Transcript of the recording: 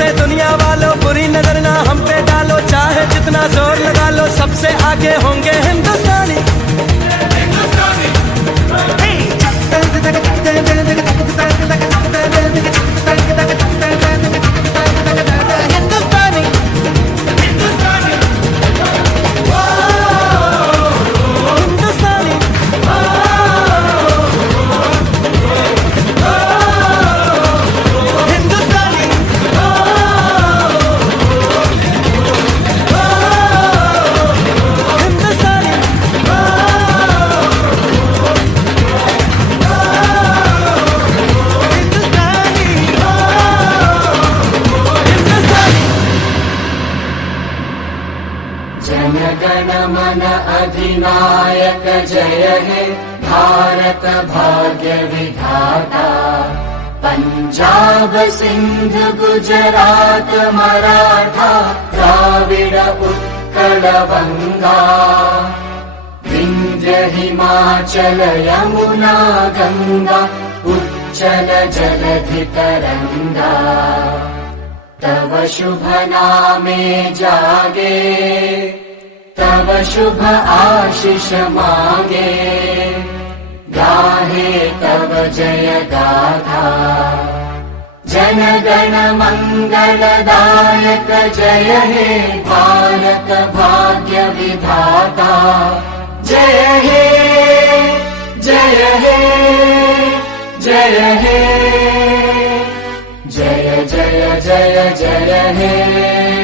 से दुनिया वालों बुरी नजर ना हम पे डालो, चाहे जितना जोर लगा लो सबसे आगे होंगे हिंदुस्तानी। जनगण मन अधिनायक जय हे भारत भाग्य विधाता। पंजाब सिंध गुजरात मराठा द्राविड उत्कल बंगा, विंध्य हिमाचल यमुना गंगा उच्चल जलधि तरंगा। तव शुभ नामे जागे, तव शुभ आशीष मांगे, गाहे तव जय गाथा। जन गण मंगलदायक जय हे भारत भाग्य विधाता। जय हे जय हे जय हे, जय जय जय जय हे।